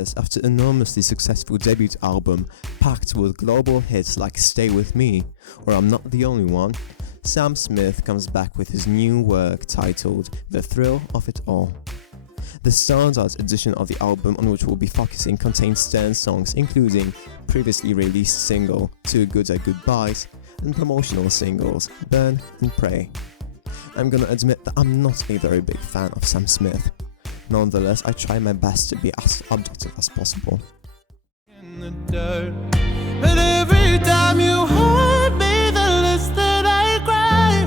years after an enormously successful debut album packed with global hits like Stay With Me or I'm Not the Only One, Sam Smith comes back with his new work titled The Thrill of It All. The standard edition of the album on which we'll be focusing contains 10 songs including previously released single Too Good at Goodbyes and promotional singles Burn and Pray. I'm gonna admit that I'm not a very big fan of Sam Smith. Nonetheless, I try my best to be as objective as possible. In the dirt. But every time you hurt me, the less that I cry.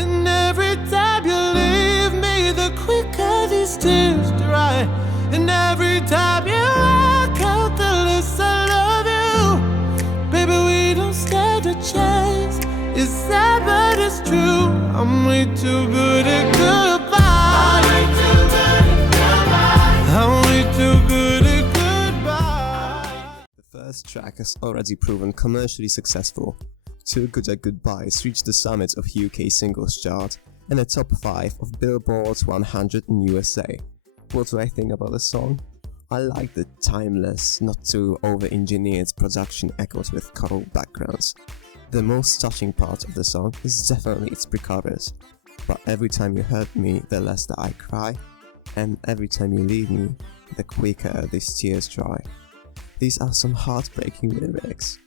And every time you leave me, the quicker these tears dry. And every time you walk out, the less I love you. Baby, we don't stand a chance. It's sad, but it's true. I'm way too good at goodbye. I'm way too good at goodbye. The first track has already proven commercially successful. Too Good at Goodbyes reached the summit of UK singles chart and the top 5 of Billboard's 100 in USA. What do I think about the song? I like the timeless, not too over-engineered production echoed with choral backgrounds. The most touching part of the song is definitely its pre-chorus. But every time you hurt me, the less that I cry. And every time you leave me, the quicker these tears dry. These are some heartbreaking lyrics.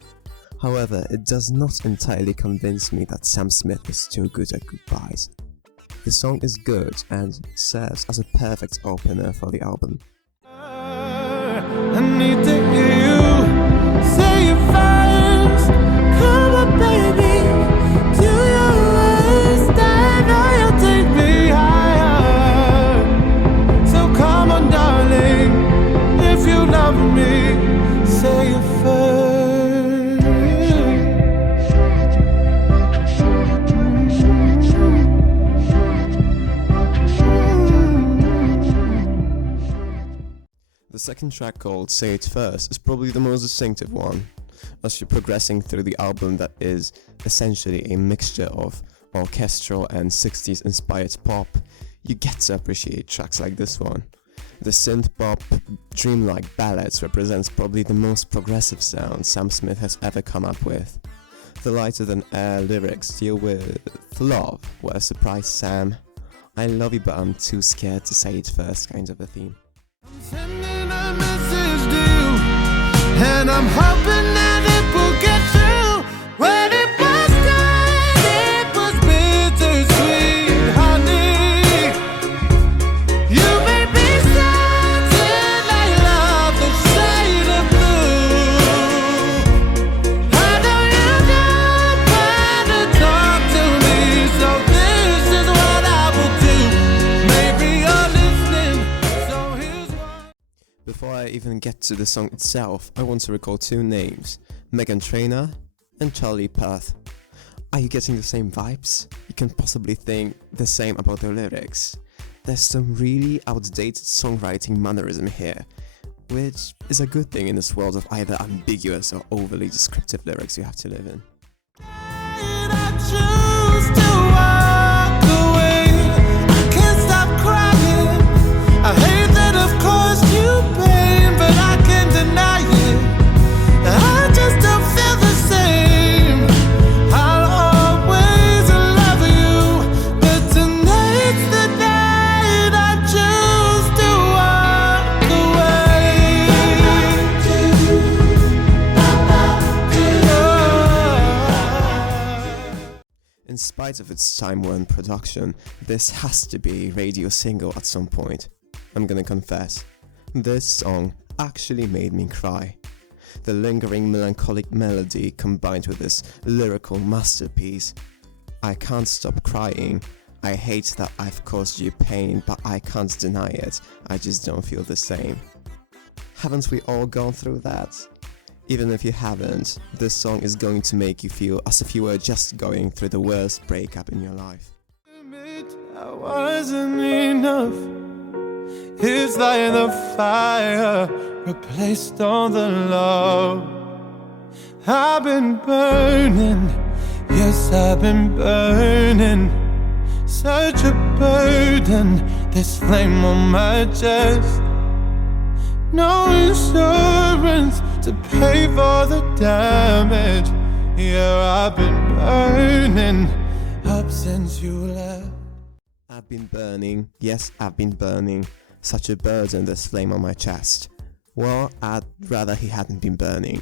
However, it does not entirely convince me that Sam Smith is too good at goodbyes. The song is good and serves as a perfect opener for the album. I need to hear you say it first. Come on, baby, do your worst. I know you'll take me higher. So come on, darling, if you love me, say it first. The second track called Say It First is probably the most distinctive one, as you're progressing through the album that is essentially a mixture of orchestral and 60s inspired pop. You get to appreciate tracks like this one. The synth pop, dreamlike ballads represents probably the most progressive sound Sam Smith has ever come up with. The lighter than air lyrics deal with love, what a surprise Sam. I love you but I'm too scared to say it first kind of a theme. I'm sending a message to you, and I'm hoping that it will get through. When it was good, it was bittersweet, honey. You made me sad till I love the shade of blue. I know you got time to talk to me, so this is what I will do. Maybe you're listening, so here's one. Before I even get to the song itself, I want to recall 2 names, Meghan Trainor and Charlie Puth. Are you getting the same vibes? You can possibly think the same about their lyrics. There's some really outdated songwriting mannerism here, which is a good thing in this world of either ambiguous or overly descriptive lyrics you have to live in. I choose to walk away. I can't stop crying. I hate that I've caused you pain, but I can't deny it. I just don't feel the same. I'll always love you, but tonight's the night I choose to walk away. In spite of its time-worn production, this has to be a radio single at some point. I'm gonna confess, this song actually made me cry. The lingering melancholic melody combined with this lyrical masterpiece. I can't stop crying. I hate that I've caused you pain, but I can't deny it. I just don't feel the same. Haven't we all gone through that? Even if you haven't, this song is going to make you feel as if you were just going through the worst breakup in your life. I wasn't enough. It's like the fire replaced all the love. I've been burning, yes, I've been burning. Such a burden, this flame on my chest. no insurance to pay for the damage. Yeah, I've been burning up since you left. I've been burning, yes, I've been burning. Such a burden, this flame on my chest. Well, I'd rather he hadn't been burning.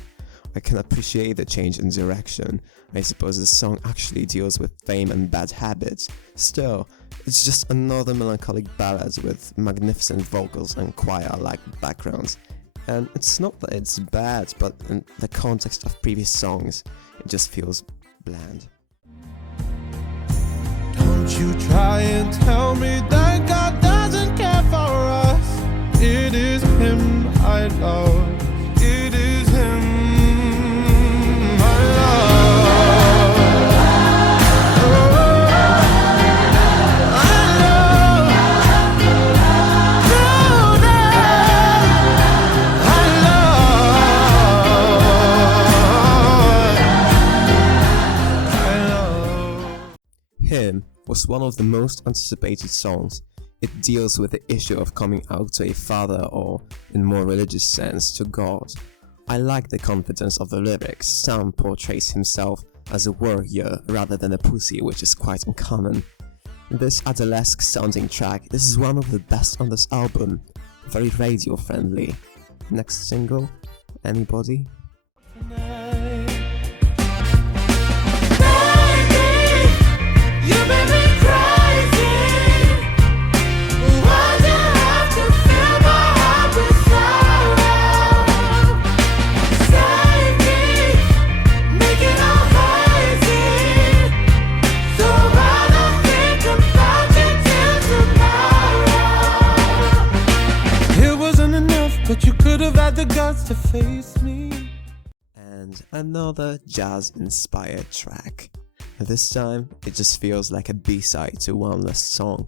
I can appreciate the change in direction. I suppose the song actually deals with fame and bad habits. Still, it's just another melancholic ballad with magnificent vocals and choir-like backgrounds. And it's not that it's bad, but in the context of previous songs, it just feels bland. Don't you try and tell me that God doesn't care for us. It is Him I love. It is Him I love. I love. Him was one of the most anticipated songs. It deals with the issue of coming out to a father or, in more religious sense, to God. I like the confidence of the lyrics. Sam portrays himself as a warrior rather than a pussy, which is quite uncommon. This Adelesk sounding track, this is one of the best on this album. Very radio friendly. Next single? Anybody? You made me crazy. Why'd you have to fill my heart with sorrow? Save me, make it all crazy. So I don't think about you till tomorrow. It wasn't enough, but you could have had the guts to face me. And another jazz-inspired track. This time, it just feels like a B-side to one last song.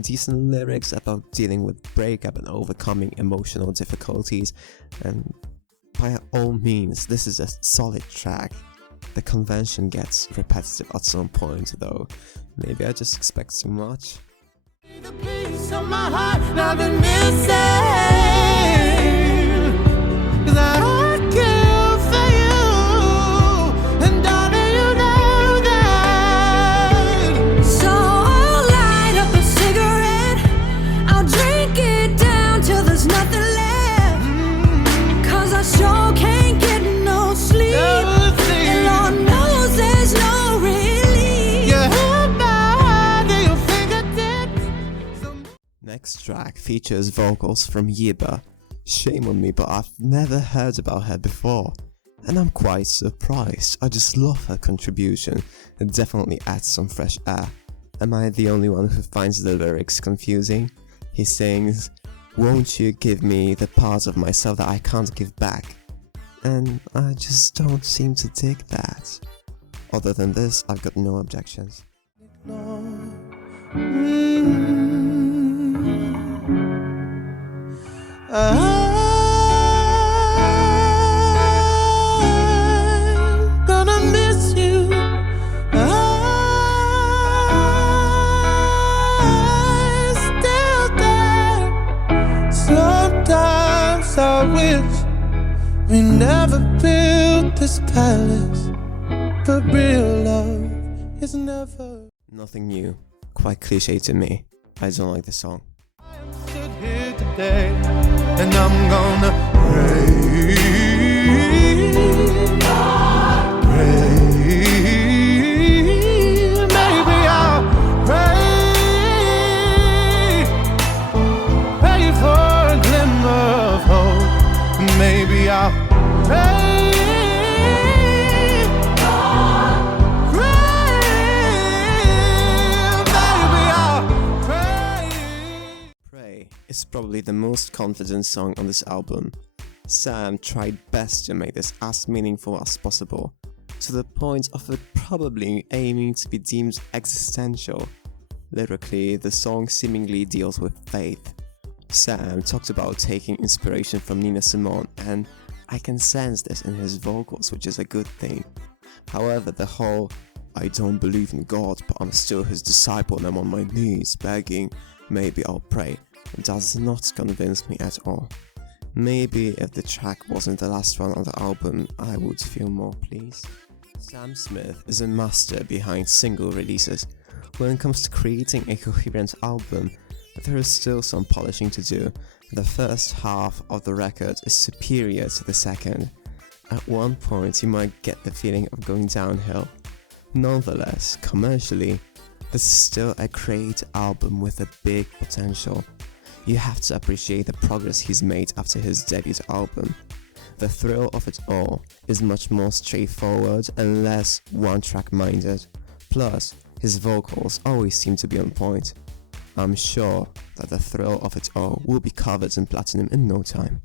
Decent lyrics about dealing with breakup and overcoming emotional difficulties, and by all means, this is a solid track. The convention gets repetitive at some point though. Maybe I just expect too much. The piece of my heart I've been missing. 'Cause I care for you, and darling, you know that. So I'll light up a cigarette, I'll drink it down till there's nothing left. 'Cause I sure can't get no sleep, and Lord knows there's no relief. You held back to your fingertips. Next track features vocals from Yiba. Shame on me, but I've never heard about her before. And I'm quite surprised. I just love her contribution. It definitely adds some fresh air. Am I the only one who finds the lyrics confusing? He sings, "Won't you give me the part of myself that I can't give back?" And I just don't seem to dig that. Other than this, I've got no objections. I'm gonna miss you. I'm still there. Sometimes I wish we never built this palace, but real love is never. Nothing new. Quite cliche to me. I don't like the song. Stood here today, and I'm gonna pray, maybe I'll pray for a glimmer of hope. Maybe I'll pray, maybe I'll pray. Pray is probably the most confident song on this album. Sam tried best to make this as meaningful as possible, to the point of it probably aiming to be deemed existential. Lyrically, the song seemingly deals with faith. Sam talked about taking inspiration from Nina Simone, and I can sense this in his vocals, which is a good thing. However, the whole "I don't believe in God, but I'm still his disciple and I'm on my knees begging, maybe I'll pray," does not convince me at all. Maybe if the track wasn't the last one on the album, I would feel more pleased. Sam Smith is a master behind single releases. When it comes to creating a coherent album, there is still some polishing to do. The first half of the record is superior to the second. At one point you might get the feeling of going downhill. Nonetheless, commercially, this is still a great album with a big potential. You have to appreciate the progress he's made after his debut album. The thrill of it all is much more straightforward and less one-track minded. Plus, his vocals always seem to be on point. I'm sure that the thrill of it all will be covered in platinum in no time.